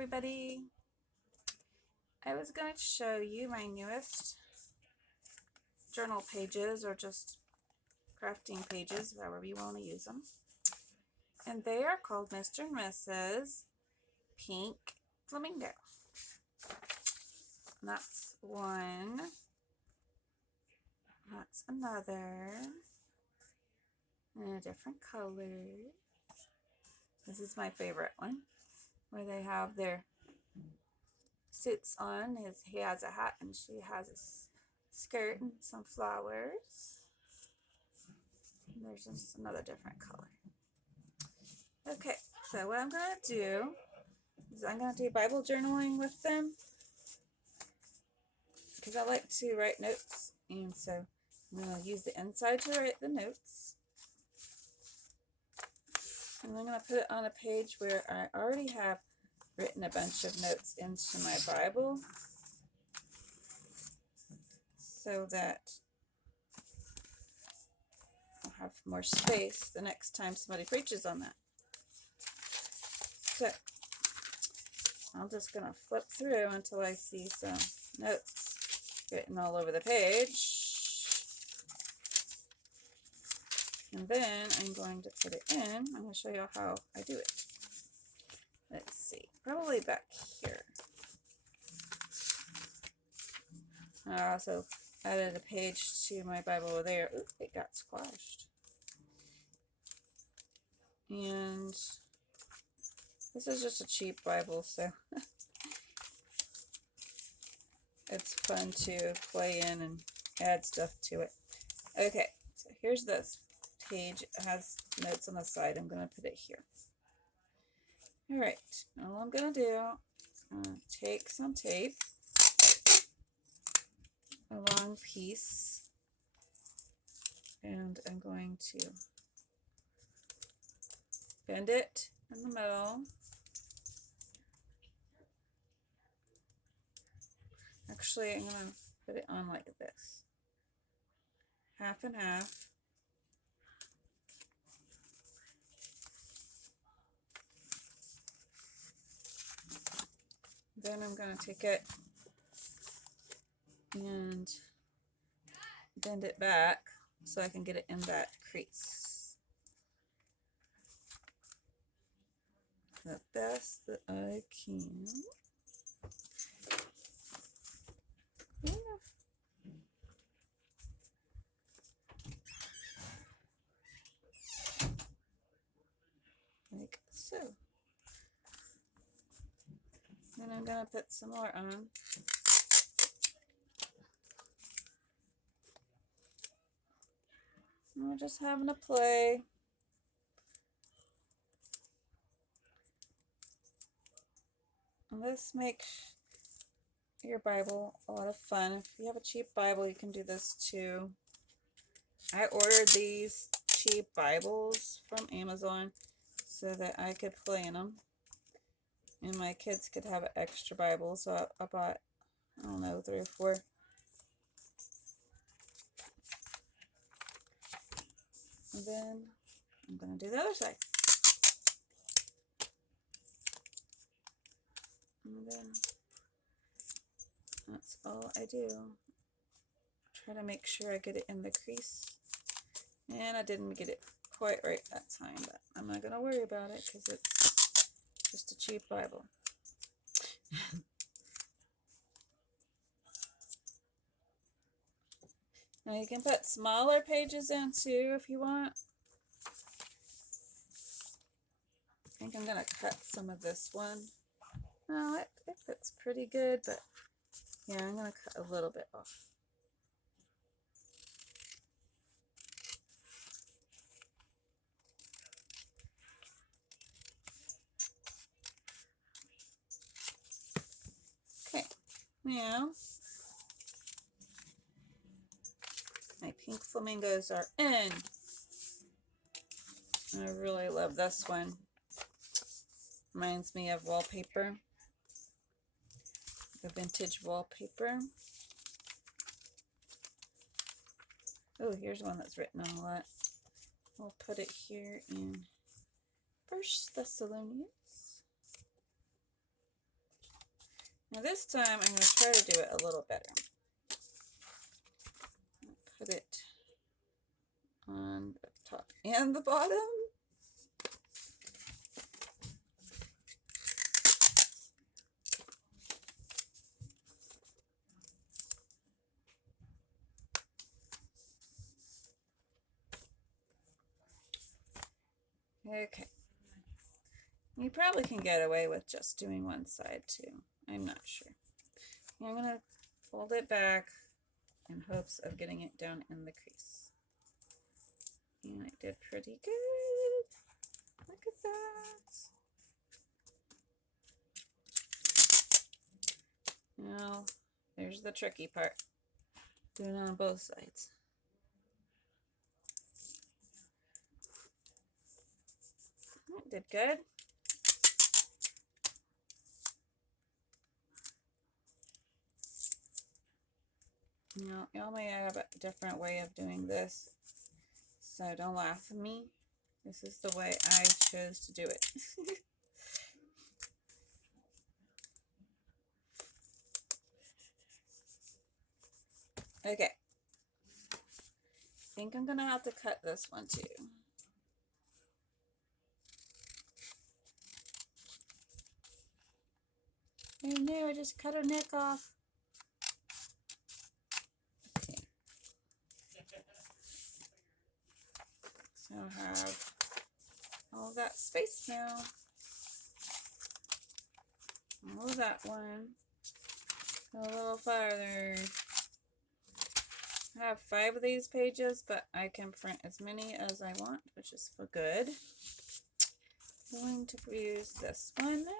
everybody. I was going to show you my newest journal pages, or just crafting pages, however you want to use them. And they are called Mr. and Mrs. Pink Flamingo. And that's one. That's another. In a different color. This is my favorite one, where they have their suits on. He has a hat and she has a skirt and some flowers. And there's just another different color. Okay, so what I'm going to do is I'm going to do Bible journaling with them, because I like to write notes, and so I'm going to use the inside to write the notes. And I'm going to put it on a page where I already have written a bunch of notes into my Bible, so that I'll have more space the next time somebody preaches on that. So I'm just going to flip through until I see some notes written all over the page. And then I'm going to put it in. I'm going to show you how I do it. Let's see, probably back here. I also added a page to my Bible over there. Ooh, it got squashed. And this is just a cheap Bible, so it's fun to play in and add stuff to it. Okay, so here's this page. It has notes on the side. I'm going to put it here. All right, now all I'm going to do is I'm going to take some tape, a long piece, and I'm going to bend it in the middle. Actually, I'm going to put it on like this, half and half. Then I'm going to take it and bend it back so I can get it in that crease the best that I can. Like so. Then I'm going to put some more on. And we're just having a play. And this makes your Bible a lot of fun. If you have a cheap Bible, you can do this too. I ordered these cheap Bibles from Amazon so that I could play in them, and my kids could have an extra Bible. So I bought, I don't know, 3 or 4. And then I'm going to do the other side. And then that's all I do. Try to make sure I get it in the crease. And I didn't get it quite right that time, but I'm not going to worry about it because it's just a cheap Bible. Now you can put smaller pages in too if you want. I think I'm going to cut some of this one. No, it fits pretty good, but yeah, I'm going to cut a little bit off. Okay, now my pink flamingos are in. I really love this one. Reminds me of wallpaper, the vintage wallpaper. Oh, here's one that's written on a lot. We'll put it here in 1 Thessalonians. Now this time I'm going to try to do it a little better. Put it on the top and the bottom. Okay. You probably can get away with just doing one side too. I'm not sure. I'm going to fold it back in hopes of getting it down in the crease. And I did pretty good. Look at that. Now, there's the tricky part. Doing it on both sides. That did good. Now, y'all may have a different way of doing this, so don't laugh at me. This is the way I chose to do it. Okay. I think I'm gonna have to cut this one too. Oh no, I just cut her neck off. Okay. So I have all that space now. Move that one a little farther. I have 5 of these pages, but I can print as many as I want, which is for good. I'm going to use this one now.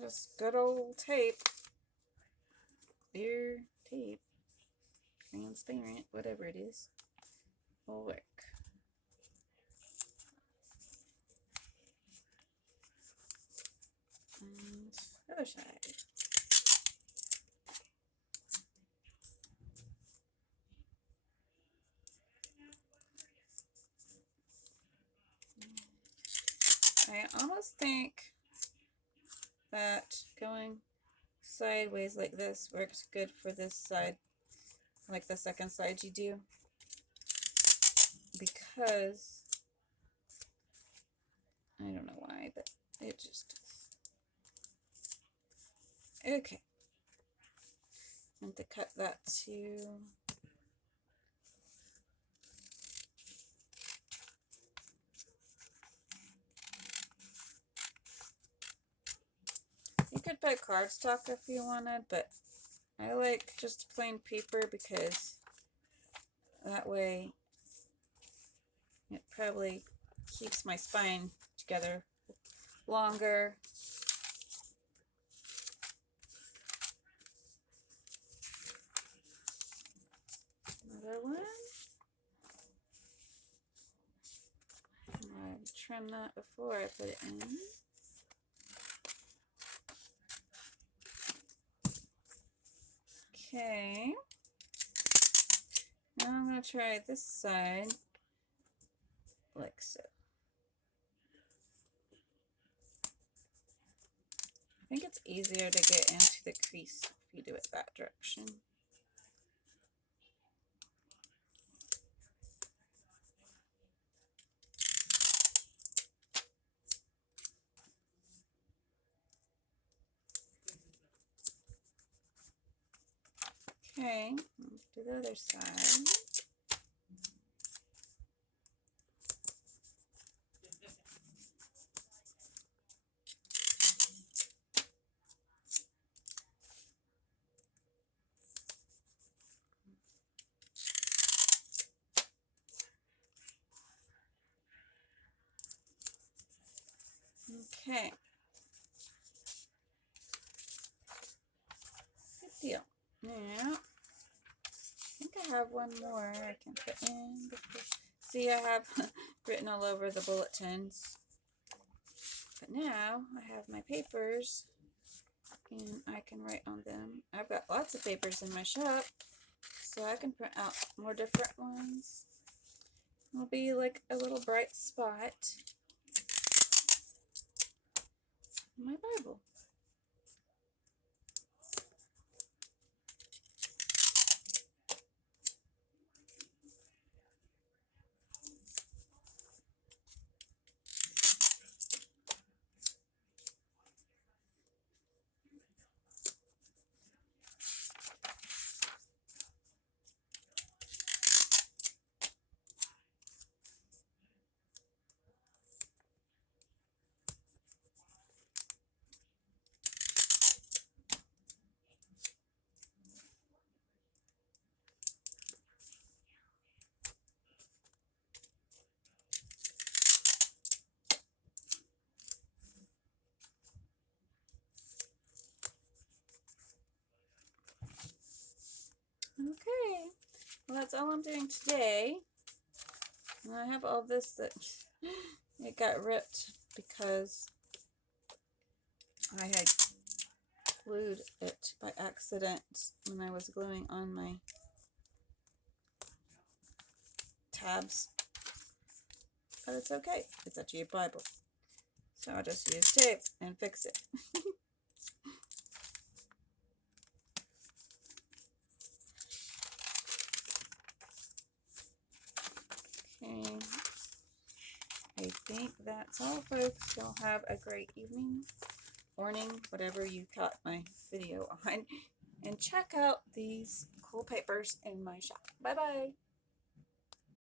Just good old tape. Clear tape. Transparent, whatever it is, will work. And other side. I almost think that going sideways like this works good for this side, like the second side you do, because I don't know why, but it just does. Okay. I have to cut that too. You could put cardstock if you wanted, but I like just plain paper because that way it probably keeps my spine together longer. Another one. I trimmed that before I put it in. Okay. Now I'm going to try this side like so. I think it's easier to get into the crease if you do it that direction. Okay, let's do the other side. Okay. Good deal. Now, I think I have one more I can put in. See, I have written all over the bulletins. But now I have my papers and I can write on them. I've got lots of papers in my shop, so I can print out more different ones. It'll be like a little bright spot in my Bible. Okay, well that's all I'm doing today. And I have all this that it got ripped because I had glued it by accident when I was gluing on my tabs. But it's okay, it's a cheap Bible. So I'll just use tape and fix it. Okay, I think that's all, folks. Y'all have a great evening, morning, whatever you caught my video on. And check out these cool papers in my shop. Bye-bye.